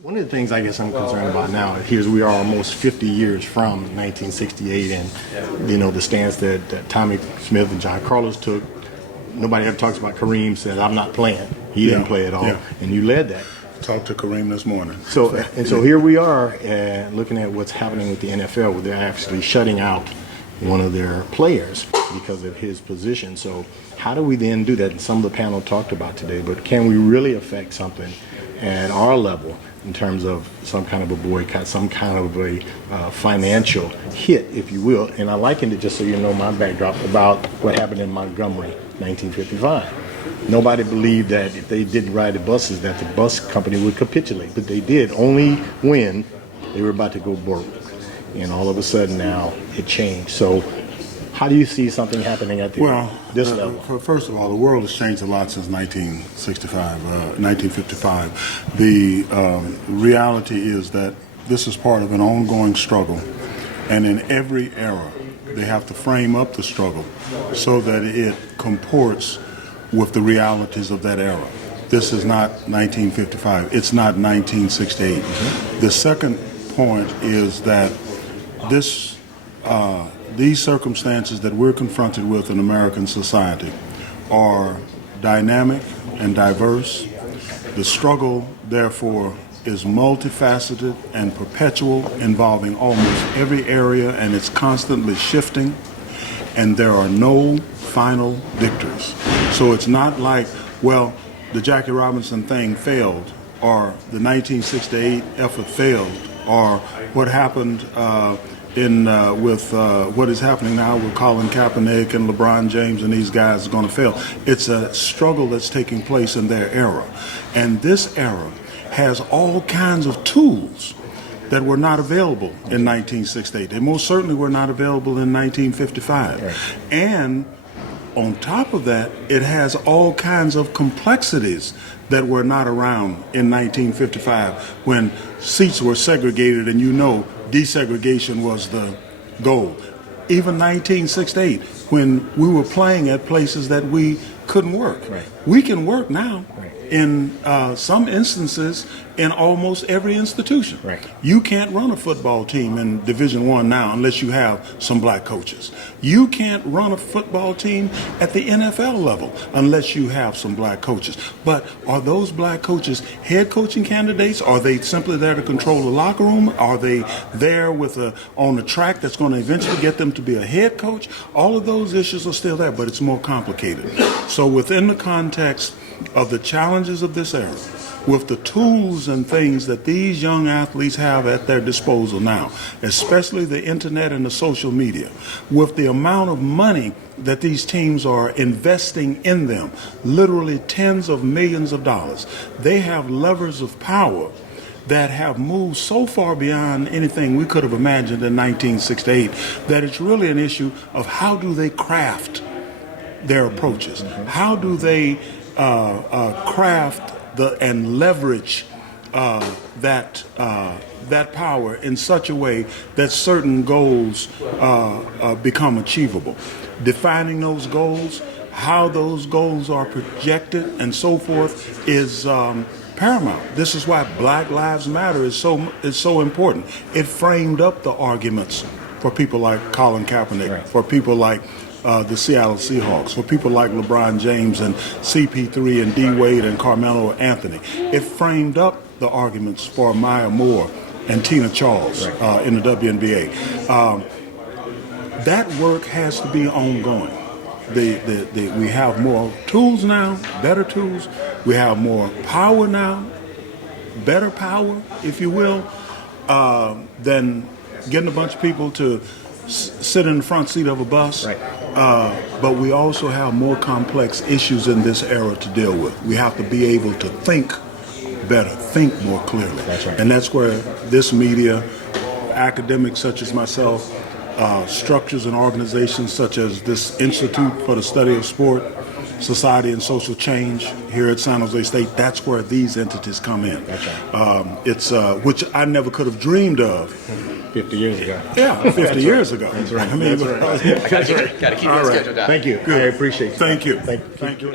One of the things I guess I'm concerned about now, here we are almost 50 years from 1968 and, the stance that Tommy Smith and John Carlos took. Nobody ever talks about Kareem said, I'm not playing. He didn't play at all. Yeah. And you led that. Talked to Kareem this morning. So here we are looking at what's happening with the NFL, where they're actually shutting out one of their players because of his position. So how do we then do that? And some of the panel talked about today, but can we really affect something at our level in terms of some kind of a boycott, some kind of a financial hit, if you will? And I likened it, just so you know my backdrop, about what happened in Montgomery, 1955. Nobody believed that if they didn't ride the buses that the bus company would capitulate, but they did only when they were about to go broke. And all of a sudden now it changed. So how do you see something happening at this level? First of all, the world has changed a lot since 1955. The reality is that this is part of an ongoing struggle, and in every era they have to frame up the struggle so that it comports with the realities of that era. This is not 1955. It's not 1968. Mm-hmm. The second point is that these circumstances that we're confronted with in American society are dynamic and diverse. The struggle, therefore, is multifaceted and perpetual, involving almost every area, and it's constantly shifting, and there are no final victors. So it's not like, well, the Jackie Robinson thing failed, or the 1968 effort failed, or what happened with what is happening now with Colin Kaepernick and LeBron James and these guys are going to fail. It's a struggle that's taking place in their era. And this era has all kinds of tools that were not available in 1968. They most certainly were not available in 1955. Right. And on top of that, it has all kinds of complexities that were not around in 1955 when seats were segregated and desegregation was the goal. Even 1968, when we were playing at places that we couldn't work. Right. We can work now. Right. In some instances, in almost every institution. Right. You can't run a football team in Division I now unless you have some black coaches. You can't run a football team at the NFL level unless you have some black coaches. But are those black coaches head coaching candidates? Are they simply there to control the locker room? Are they there on the track that's going to eventually get them to be a head coach? All of those issues are still there, but it's more complicated. So within the context of the challenges of this era, with the tools and things that these young athletes have at their disposal now, especially the internet and the social media, with the amount of money that these teams are investing in them, literally tens of millions of dollars, they have levers of power that have moved so far beyond anything we could have imagined in 1968 that it's really an issue of how do they craft their approaches? How do they craft and leverage that power in such a way that certain goals become achievable? Defining those goals, how those goals are projected, and so forth is paramount. This is why Black Lives Matter is so important. It framed up the arguments for people like Colin Kaepernick, right. For people like the Seattle Seahawks, for people like LeBron James and CP3 and D. Wade and Carmelo Anthony. It framed up the arguments for Maya Moore and Tina Charles in the WNBA. That work has to be ongoing. We have more tools now, better tools. We have more power now, better power, if you will, than getting a bunch of people to sit in the front seat of a bus. Right. But we also have more complex issues in this era to deal with. We have to be able to think better, think more clearly. That's right. And that's where this media, academics such as myself, structures and organizations such as this Institute for the Study of Sport, Society and Social Change here at San Jose State, that's where these entities come in. That's right. It's which I never could have dreamed of 50 years ago. Yeah, 50 years ago. That's right. I mean, that's right. Got to keep it scheduled out. Thank you. Good. I appreciate it. Thank you. Thank you.